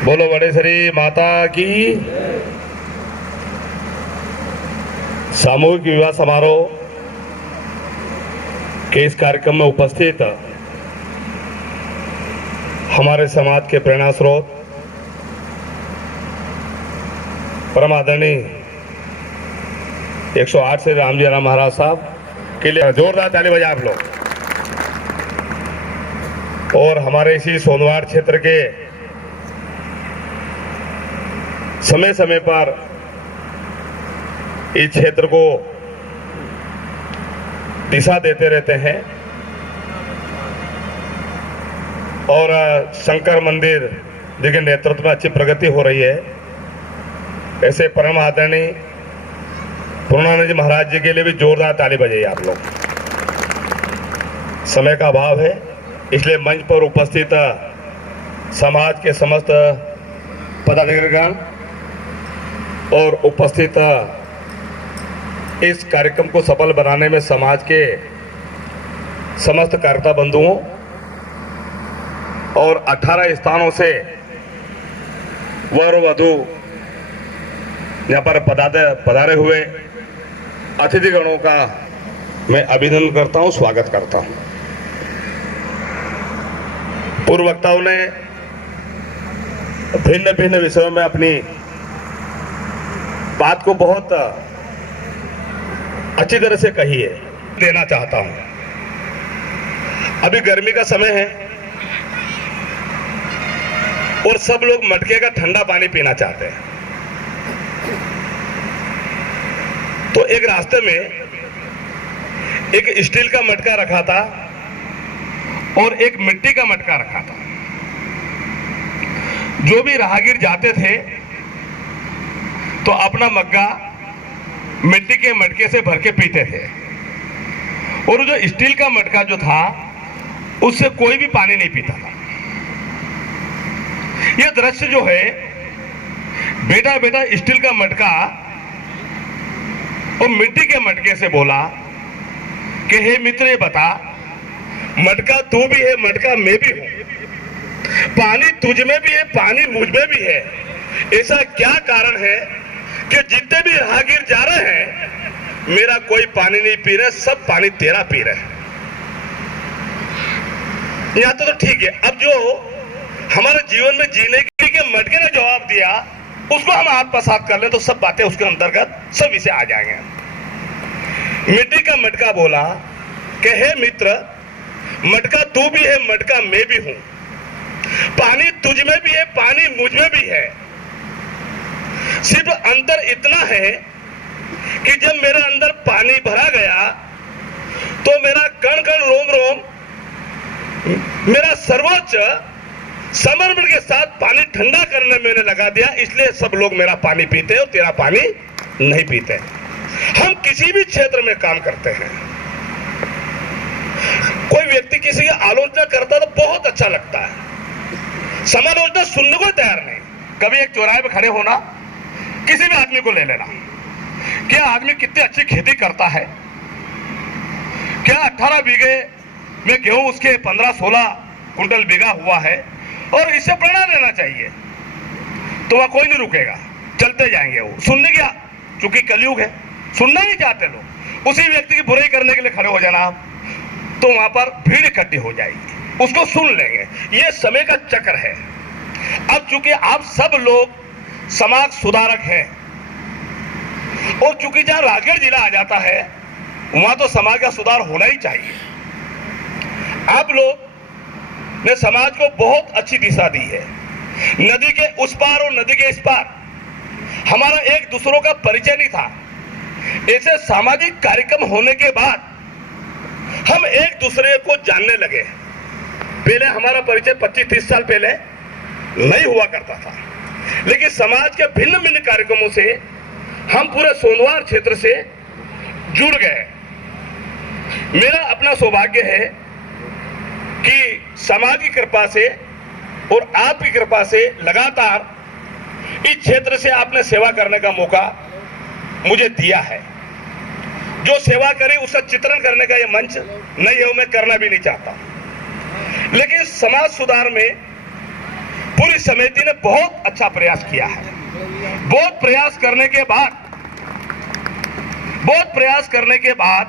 बोलो बड़ेसरी माता की। सामूहिक विवाह समारोह के इस कार्यक्रम में उपस्थित हमारे समाज के प्रेरणा स्रोत परम आदरणीय 108 से रामजी राम महाराज साहब के लिए जोरदार ताली बजाएं आप लोग। और हमारे इसी सोनवार क्षेत्र के समय समय पर इस क्षेत्र को दिशा देते रहते हैं और शंकर मंदिर जिनके नेतृत्व में अच्छी प्रगति हो रही है, ऐसे परम आदरणीय पूर्णानंद जी महाराज जी के लिए भी जोरदार ताली बजाइए आप लोग। समय का अभाव है, इसलिए मंच पर उपस्थित समाज के समस्त पदाधिकारीगण और उपस्थित इस कार्यक्रम को सफल बनाने में समाज के समस्त कार्यकर्ता बंधुओं और 18 स्थानों से वर वधु यहाँ पर पधारे हुए अतिथिगणों का मैं अभिनंदन करता हूँ, स्वागत करता हूँ। पूर्व वक्ताओं ने भिन्न भिन्न विषयों में अपनी बात को बहुत अच्छी तरह से कही है। देना चाहता हूं, अभी गर्मी का समय है और सब लोग मटके का ठंडा पानी पीना चाहते हैं। तो एक रास्ते में एक स्टील का मटका रखा था और एक मिट्टी का मटका रखा था। जो भी राहगीर जाते थे तो अपना मग्गा मिट्टी के मटके से भर के पीते थे और जो स्टील का मटका जो था उससे कोई भी पानी नहीं पीता था। यह दृश्य जो है, बेटा बेटा स्टील का मटका और मिट्टी के मटके से बोला कि हे मित्र ये बता, मटका तू भी है, मटका मैं भी हूं, पानी तुझ में भी है, पानी मुझ में भी है। ऐसा क्या कारण है कि जितने भी राहगीर जा रहे हैं मेरा कोई पानी नहीं पी रहे, सब पानी तेरा पी रहे हैं। यहां तो ठीक है। अब जो हमारे जीवन में जीने के लिए मटके ने जवाब दिया उसको हम आत्मसात कर लें तो सब बातें उसके अंतर्गत सब इसे आ जाएंगे। मिट्टी का मटका बोला कि हे मित्र, मटका तू भी है, मटका मैं भी हूं, पानी तुझ में भी है, पानी मुझ में भी है। सिर्फ अंतर इतना है कि जब मेरे अंदर पानी भरा गया तो मेरा कण कण रोम रोम मेरा सर्वोच्च समर्पण के साथ पानी ठंडा करने मैंने लगा दिया। इसलिए सब लोग मेरा पानी पीते हैं और तेरा पानी नहीं पीते। हम किसी भी क्षेत्र में काम करते हैं, कोई व्यक्ति किसी की आलोचना करता है तो बहुत अच्छा लगता है, समालोचना सुनने को तैयार नहीं। कभी एक चौराहे पे खड़े होना, किसी भी आदमी को ले लेना, क्या आदमी कितनी अच्छी खेती करता है, क्या 18 बीघे में गेहूं उसके 15-16 कुंटल बीघा हुआ है और इससे प्रेरणा लेना चाहिए, तो वह कोई नहीं रुकेगा, चलते जाएंगे। वो सुनने क्या, चूंकि कलयुग है, सुनना नहीं चाहते लोग। उसी व्यक्ति की बुराई करने के लिए खड़े हो जाना आप, तो वहां पर भीड़ इकट्ठी हो जाएगी, उसको सुन लेंगे। ये समय का चक्र है। अब चूंकि आप सब लोग समाज सुधारक हैं और चूंकि जहां राजगढ़ जिला आ जाता है वहां तो समाज का सुधार होना ही चाहिए। आप लोग ने समाज को बहुत अच्छी दिशा दी है। नदी के उस पार और नदी के इस पार हमारा एक दूसरों का परिचय नहीं था। ऐसे सामाजिक कार्यक्रम होने के बाद हम एक दूसरे को जानने लगे। पहले हमारा परिचय 25-30 साल पहले नहीं हुआ करता था, लेकिन समाज के भिन्न भिन्न कार्यक्रमों से हम पूरे सोनवार क्षेत्र से जुड़ गए। मेरा अपना सौभाग्य है कि समाज की कृपा से और आपकी कृपा से लगातार इस क्षेत्र से आपने सेवा करने का मौका मुझे दिया है। जो सेवा करे उसका चित्रण करने का ये मंच नहीं है, मैं करना भी नहीं चाहता, लेकिन समाज सुधार में पूरी समिति ने बहुत अच्छा प्रयास किया है। बहुत प्रयास करने के बाद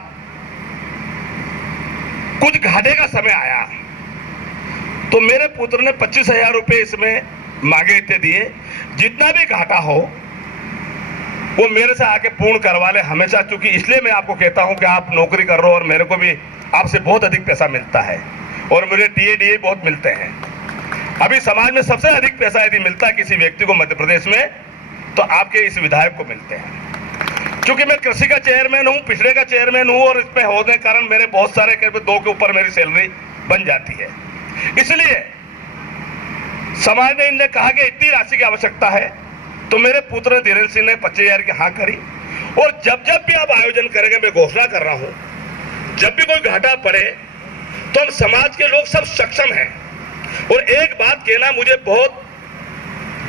कुछ घाटे का समय आया तो मेरे पुत्र ने 25,000 रुपए इसमें मांगे थे, दिए। जितना भी घाटा हो वो मेरे से आके पूर्ण करवा ले हमेशा, क्योंकि इसलिए मैं आपको कहता हूं कि आप नौकरी कर रहे हो और मेरे को भी आपसे बहुत अधिक पैसा मिलता है और मुझे टीए बहुत मिलते हैं। अभी समाज में सबसे अधिक पैसा यदि मिलता है किसी व्यक्ति को मध्य प्रदेश में तो आपके इस विधायक को मिलते हैं। क्योंकि मैं कृषि का चेयरमैन हूं, पिछड़े का चेयरमैन हूं और इस पे होने के कारण मेरे बहुत सारे करीब 2 के ऊपर मेरी सैलरी बन जाती है। इसलिए समाज ने इनने कहा कि इतनी राशि की आवश्यकता है तो मेरे पुत्र धीरेन्द्र सिंह ने 25,000 की हाँ करी। और जब भी आप आयोजन करेंगे, मैं घोषणा कर रहा हूं, जब भी कोई घाटा पड़े तो हम समाज के लोग सब सक्षम हैं। और एक बात कहना मुझे बहुत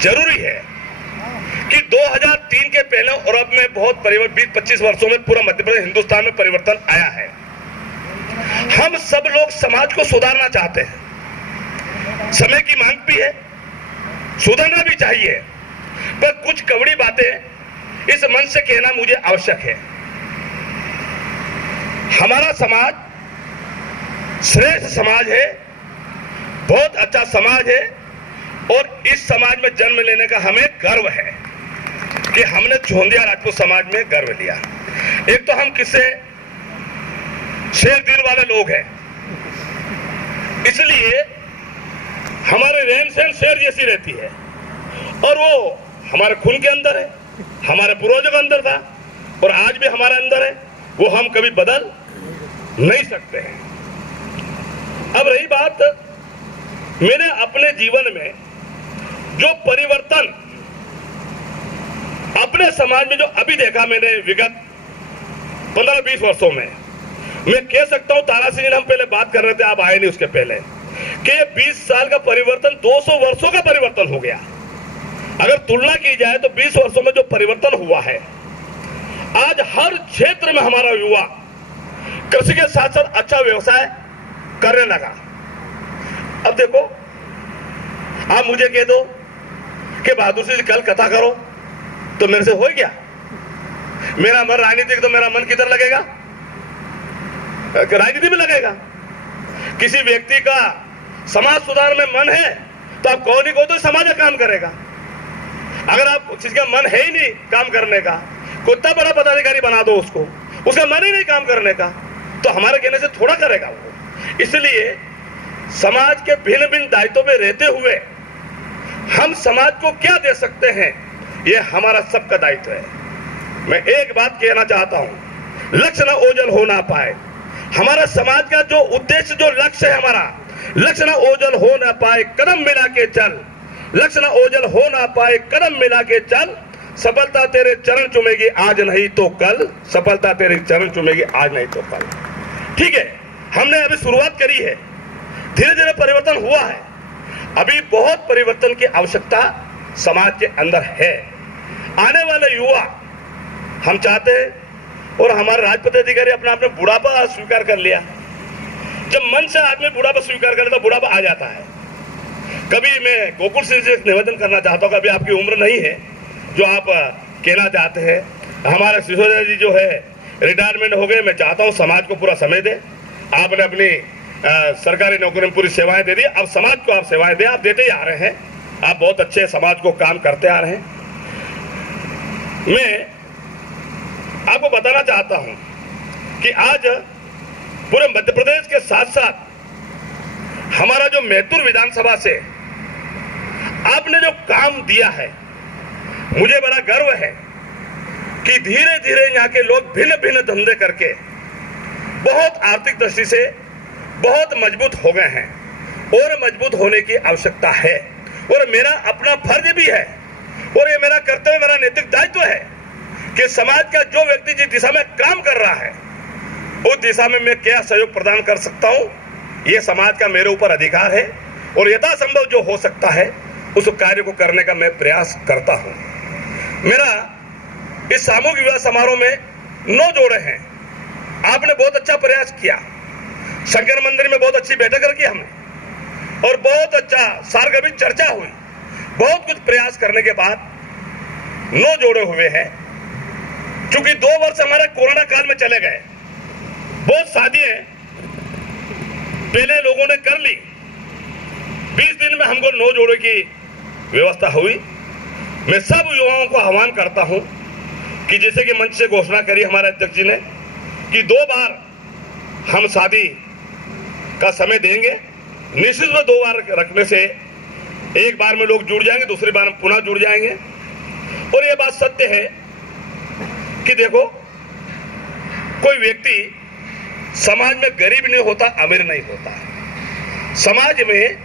जरूरी है कि 2003 के पहले और अब में बहुत परिवर्तन, 20-25 वर्षों में पूरा मध्य प्रदेश हिंदुस्तान में परिवर्तन आया है। हम सब लोग समाज को सुधारना चाहते हैं, समय की मांग भी है, सुधरना भी चाहिए, पर कुछ कवड़ी बातें इस मंच से कहना मुझे आवश्यक है। हमारा समाज श्रेष्ठ समाज है, बहुत अच्छा समाज है और इस समाज में जन्म लेने का हमें गर्व है कि हमने चौंधिया राजपूत समाज में गर्व लिया। एक तो हम किससे शेर दिल वाले लोग हैं, इसलिए हमारे रहन सहन शेर जैसी रहती है और वो हमारे खून के अंदर है, हमारे पूर्वजों के अंदर था और आज भी हमारे अंदर है, वो हम कभी बदल नहीं सकते हैं। अब रही बात, मैंने अपने जीवन में जो परिवर्तन अपने समाज में जो अभी देखा मैंने विगत 15-20 वर्षों में, मैं कह सकता हूं, तारा सिंह हम पहले बात कर रहे थे, आप आए नहीं उसके पहले, कि ये 20 साल का परिवर्तन 200 वर्षों का परिवर्तन हो गया। अगर तुलना की जाए तो 20 वर्षों में जो परिवर्तन हुआ है, आज हर क्षेत्र में हमारा युवा कृषि के साथ साथ अच्छा व्यवसाय करने लगा। अब देखो, आप मुझे कह दो कि बहादुर सिंह कल कथा करो तो मेरे से हो गया, मेरा मन राजनीतिक, तो मेरा मन किधर लगेगा? राजनीति में लगेगा। किसी व्यक्ति का समाज सुधार में मन है तो आप कहो नहीं कहो तो समाज का काम करेगा। अगर आप जिसका मन है ही नहीं काम करने का, कितना बड़ा पदाधिकारी बना दो उसको, उसका मन ही नहीं काम करने का, तो हमारे कहने से थोड़ा करेगा वो। इसलिए समाज के भिन्न भिन्न दायित्वों में रहते हुए हम समाज को क्या दे सकते हैं, ये हमारा सबका दायित्व है। मैं एक बात कहना चाहता हूं, लक्ष्य न ओझल हो ना पाए। हमारा समाज का जो उद्देश्य, जो लक्ष्य है हमारा, लक्ष्य न ओझल हो ना पाए, कदम मिला के चल, लक्ष्य न ओझल हो ना पाए, कदम मिला के चल, सफलता तेरे चरण चूमेगी आज नहीं तो कल, सफलता तेरे चरण चूमेगी आज नहीं तो कल। ठीक है, हमने अभी शुरुआत करी है, धीरे धीरे परिवर्तन हुआ है, अभी बहुत परिवर्तन की आवश्यकता समाज के अंदर है। आने वाले युवा हम चाहते हैं, और हमारे राजपत्र अधिकारी अपने आपने बुढ़ापा स्वीकार कर लिया। जब मन से आदमी बुढ़ापा स्वीकार करे तो बुढ़ापा आ जाता है। कभी मैं गोकुल सिंह से निवेदन करना चाहता हूँ, कभी आपकी उम्र नहीं है जो आप कहना चाहते हैं। हमारे सिसोदिया जी जो है रिटायरमेंट हो गए, मैं चाहता हूँ समाज को पूरा समय दे। आपने अपनी सरकारी नौकरी में पूरी सेवाएं दे दी, अब समाज को आप सेवाएं दे, आप देते ही आ रहे हैं, आप बहुत अच्छे समाज को काम करते आ रहे हैं। मैं आपको बताना चाहता हूं कि आज पूरे मध्य प्रदेश के साथ साथ हमारा जो मैथुर विधानसभा से आपने जो काम दिया है, मुझे बड़ा गर्व है कि धीरे धीरे यहाँ के लोग भिन्न भिन्न धंधे करके बहुत आर्थिक दृष्टि से बहुत मजबूत हो गए हैं और मजबूत होने की आवश्यकता है। और मेरा अपना फर्ज भी है और ये मेरा कर्तव्य, मेरा नैतिक दायित्व है कि समाज का जो व्यक्ति जिस दिशा में काम कर रहा है उस दिशा में मैं क्या सहयोग प्रदान कर सकता हूं, ये समाज का मेरे ऊपर अधिकार है और यथासंभव जो हो सकता है उस कार्य को करने का मैं प्रयास करता हूं। मेरा इस सामूहिक विवाह समारोह में 9 जोड़े हैं। आपने बहुत अच्छा प्रयास किया, शंकर मंदिर में बहुत अच्छी बैठक रखी हमने और बहुत अच्छा सार्वजनिक चर्चा हुई बहुत कुछ प्रयास करने के बाद 9 जोड़े हुए हैं। क्योंकि 2 वर्ष हमारे कोरोना काल में चले गए, बहुत शादियां पहले लोगों ने कर ली, 20 दिन में हमको 9 जोड़े की व्यवस्था हुई। मैं सब युवाओं को आह्वान करता हूं कि जैसे कि मंच से घोषणा करी हमारे अध्यक्ष जी ने कि 2 बार हम शादी का समय देंगे। निश्चित में 2 बार रखने से एक बार में लोग जुड़ जाएंगे, दूसरी बार में पुनः जुड़ जाएंगे। और ये बात सत्य है कि देखो, कोई व्यक्ति समाज में गरीब नहीं होता, अमीर नहीं होता। समाज में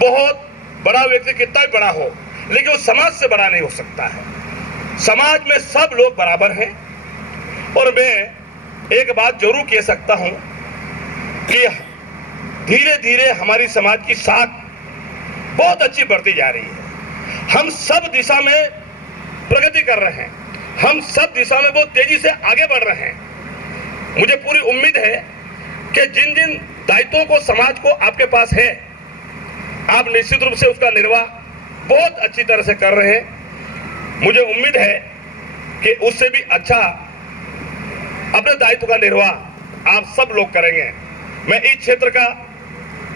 बहुत बड़ा व्यक्ति कितना भी बड़ा हो, लेकिन वो समाज से बड़ा नहीं हो सकता है। समाज में सब लोग बराबर हैं। और मैं एक बात जरूर कह सकता हूं कि धीरे धीरे हमारी समाज की साख बहुत अच्छी बढ़ती जा रही है। हम सब दिशा में प्रगति कर रहे हैं, हम सब दिशा में बहुत तेजी से आगे बढ़ रहे हैं। मुझे पूरी उम्मीद है कि जिन जिन दायित्वों को समाज को आपके पास है, आप निश्चित रूप से उसका निर्वाह बहुत अच्छी तरह से कर रहे हैं। मुझे उम्मीद है कि उससे भी अच्छा अपने दायित्व का निर्वाह आप सब लोग करेंगे। मैं इस क्षेत्र का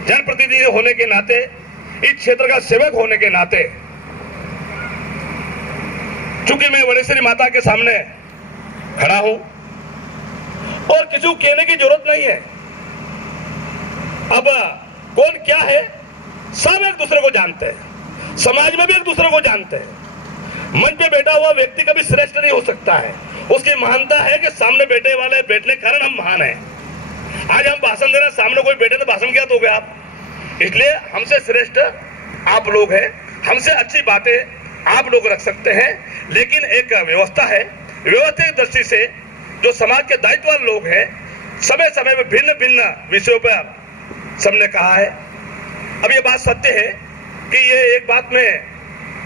जनप्रतिनिधि होने के नाते, इस क्षेत्र का सेवक होने के नाते, चूंकि मैं वडेश्वरी माता के सामने खड़ा हूं और किसी को कहने की जरूरत नहीं है। अब कौन क्या है, सब एक दूसरे को जानते हैं, समाज में भी एक दूसरे को जानते हैं। मंच पे बैठा हुआ व्यक्ति कभी श्रेष्ठ नहीं हो सकता है, उसकी महानता है कि सामने बैठे वाले बैठने के कारण हम महान हैं। आज हम भाषण दे रहे हैं, सामने कोई बैठे तो भाषण क्या दोगे आप? इसलिए हमसे श्रेष्ठ आप लोग हैं, हमसे अच्छी बातें आप लोग रख सकते हैं। लेकिन एक व्यवस्था है, व्यवस्थित दृष्टि से जो समाज के दायित्व वाले लोग हैं, समय समय में भिन्न भिन्न विषयों पर सबने कहा है। अब ये बात सत्य है कि ये एक बात में,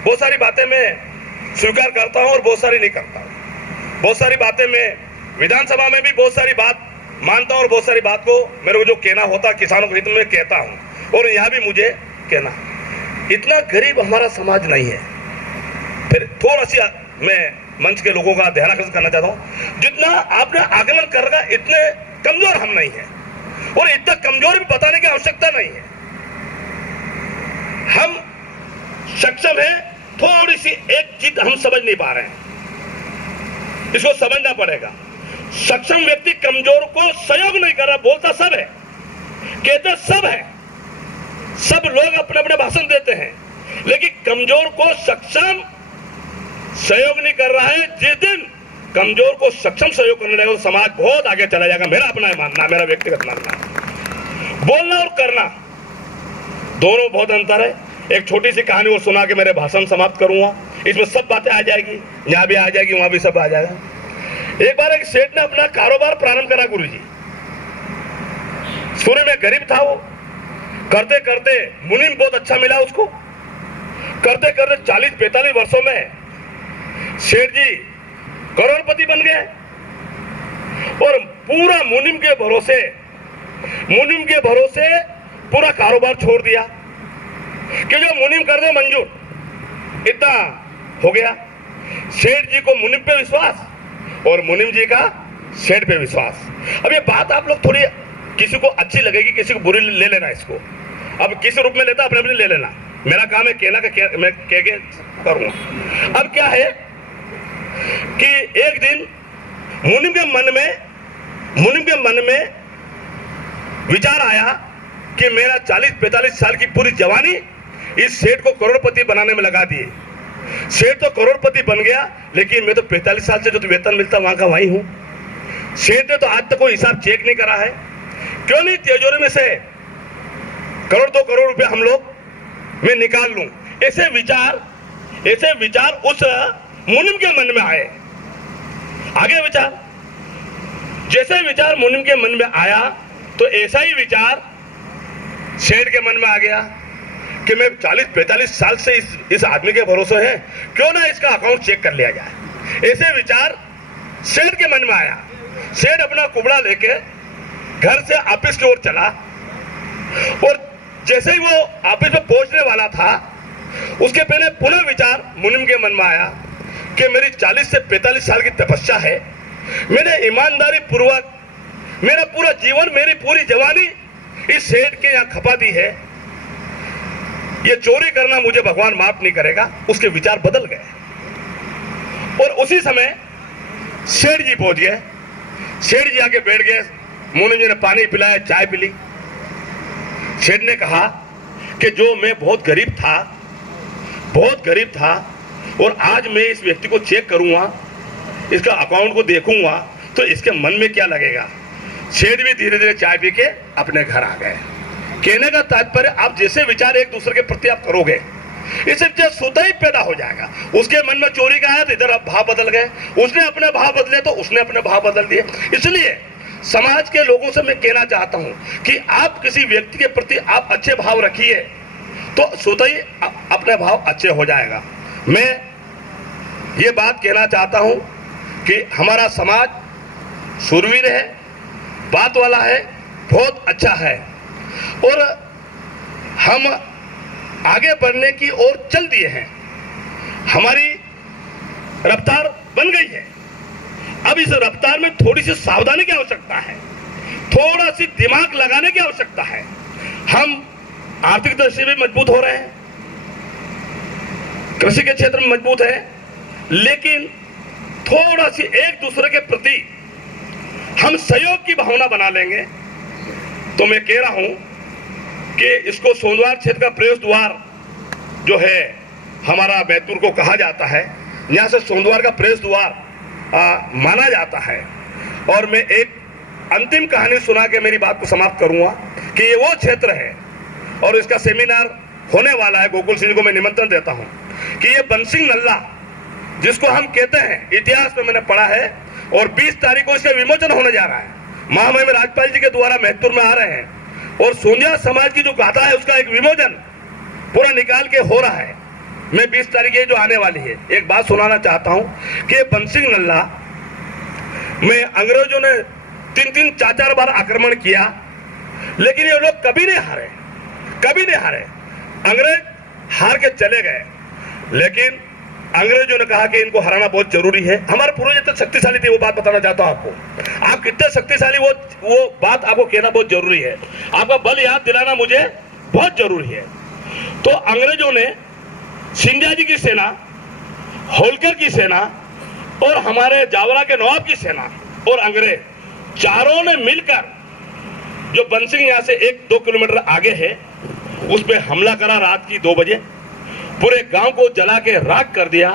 बहुत सारी बातें मैं स्वीकार करता हूं और बहुत सारी नहीं करता हूं। बहुत सारी बातें मैं विधानसभा में भी बहुत सारी बात मानता हूं और बहुत सारी बात को मेरे को जो कहना होता किसानों के हित में कहता हूं, और यहाँ भी मुझे कहना। इतना गरीब हमारा समाज नहीं है। फिर थोड़ा सी मैं मंच के लोगों का ध्यान आकर्षित करना चाहता हूं, जितना आपने आकलन करेगा इतने कमजोर हम नहीं है, और इतना कमजोर भी बताने की आवश्यकता नहीं है। हम सक्षम है, थोड़ी सी एक चीज हम समझ नहीं पा रहे हैं, इसको समझना पड़ेगा। सक्षम व्यक्ति कमजोर को सहयोग नहीं कर रहा, बोलता सब है, कहते सब है, सब लोग अपने अपने भाषण देते हैं, लेकिन कमजोर को सक्षम सहयोग नहीं कर रहा है। जिस दिन कमजोर को सक्षम सहयोग करने लगेगा तो समाज बहुत आगे चला जाएगा। मेरा अपना मानना, मेरा व्यक्तिगत मानना। बोलना और करना दोनों बहुत अंतर है। एक छोटी सी कहानी और सुना के मेरे भाषण समाप्त करूंगा, इसमें सब बातें आ जाएगी, यहां भी आ जाएगी, वहां भी सब आ जाएगा। एक बार एक सेठ ने अपना कारोबार प्रारंभ करा गुरुजी। शुरू में गरीब था वो, करते करते मुनीम बहुत अच्छा मिला उसको, करते करते 40-45 वर्षों में सेठ जी करोड़पति बन गए। और पूरा मुनीम के भरोसे पूरा कारोबार छोड़ दिया कि जो मुनीम कर दे मंजूर, इतना हो गया। सेठ जी को मुनीम पे विश्वास और मुनीम जी का सेठ पे विश्वास। अब ये बात आप लोग थोड़ी किसी को अच्छी लगेगी, किसी को बुरी ले लेना इसको। अब किस रूप में लेता अपने अपने ले लेना, मेरा काम है कहना का, मैं कह के करूंगा। अब क्या है कि एक दिन मुनीम के मन में विचार आया कि मेरा 40-45 साल की पूरी जवानी इस सेठ को करोड़पति बनाने में लगा दिए। सेठ तो करोड़पति बन गया, लेकिन मैं तो 45 साल से जो वेतन मिलता वहां का वहीं हूं। सेठ ने तो आज तक कोई हिसाब चेक नहीं करा है, क्यों नहीं तिजोरी में से करोड़ 2 करोड़ रुपए हम लोग मैं निकाल लूं। ऐसे विचार उस मुनीम के मन में आए। आगे विचार, जैसे विचार मुनीम के मन में आया तो ऐसा ही विचार सेठ के मन में आ गया कि मैं 40-45 साल से इस आदमी के भरोसे है, क्यों ना इसका अकाउंट चेक कर लिया जाए। ऐसे विचार सेठ के मन में आया। सेठ अपना कुबड़ा लेके घर से ऑफिस की ओर चला, और जैसे ही वो ऑफिस में पहुंचने वाला था उसके पहले पुनः विचार मुनिम के मन में आया कि मेरी 40 से 45 साल की तपस्या है, मैंने ईमानदारी पूर्वक मेरा पूरा जीवन, मेरी पूरी जवानी इस सेठ के यहाँ खपा दी है, ये चोरी करना मुझे भगवान माफ नहीं करेगा। उसके विचार बदल गए और उसी समय सेठ जी पहुंच गए। सेठ जी आके बैठ गए, मुनि जी ने पानी पिलाया, चाय पिली। सेठ ने कहा कि जो मैं बहुत गरीब था और आज मैं इस व्यक्ति को चेक करूंगा, इसका अकाउंट को देखूंगा तो इसके मन में क्या लगेगा। सेठ भी धीरे धीरे चाय पी के अपने घर आ गए। कहने का तात्पर्य, आप जैसे विचार एक दूसरे के प्रति आप करोगे, इससे स्वतः ही पैदा हो जाएगा। उसके मन में चोरी का आया तो इधर अब भाव बदल गए, उसने अपने भाव बदले तो उसने अपने भाव बदल दिए। इसलिए समाज के लोगों से मैं कहना चाहता हूं कि आप किसी व्यक्ति के प्रति आप अच्छे भाव रखिए तो स्वतः ही अपने भाव अच्छे हो जाएगा। मैं ये बात कहना चाहता हूं कि हमारा समाज शूरवीर है, बात वाला है, बहुत अच्छा है और हम आगे बढ़ने की ओर चल दिए हैं। हमारी रफ्तार बन गई है। अब इस रफ्तार में थोड़ी सी सावधानी की आवश्यकता है, थोड़ा सी दिमाग लगाने की आवश्यकता है। हम आर्थिक दृष्टि से मजबूत हो रहे हैं, कृषि के क्षेत्र में मजबूत है, लेकिन थोड़ा सी एक दूसरे के प्रति हम सहयोग की भावना बना लेंगे तो मैं कह रहा हूं कि इसको सोनद्वार क्षेत्र का प्रवेश द्वार जो है हमारा बैतूल को कहा जाता है, यहां से सोनद्वार का प्रवेश द्वार माना जाता है। और मैं एक अंतिम कहानी सुना के मेरी बात को समाप्त करूंगा कि ये वो क्षेत्र है और इसका सेमिनार होने वाला है। गोकुल सिंह को मैं निमंत्रण देता हूं कि ये बंसिंग नल्ला जिसको हम कहते हैं, इतिहास में मैंने पढ़ा है और 20 तारीख को इसका विमोचन होने जा रहा है। महामहिम राज्यपाल जी के द्वारा महत्वपूर्ण में आ रहे हैं और सोनिया समाज की जो गाथा है उसका एक विमोचन पूरा निकाल के हो रहा है। मैं 20 तारीख ये जो आने वाली है, एक बात सुनाना चाहता हूं कि बंसिंग नल्ला में अंग्रेजों ने 3-3, 4-4 बार आक्रमण किया, लेकिन ये लोग कभी नहीं हारे। अंग्रेज हार के चले गए, लेकिन अंग्रेजों ने कहा कि इनको हराना बहुत जरूरी है। हमारे पूर्वज इतने शक्तिशाली थे, वो बात बताना चाहता हूं आपको। आप कितने शक्तिशाली, वो बात आपको कहना बहुत जरूरी है। आपका बल याद दिलाना मुझे बहुत जरूरी है। तो अंग्रेजों ने सिंधिया जी की सेना, होलकर की सेना और हमारे जावरा के नवाब की सेना और अंग्रेज चारों ने मिलकर जो बंसिंग यहां से 1-2 किलोमीटर आगे है उस पे हमला करा। रात की 2 बजे पूरे गांव को जला के राख कर दिया।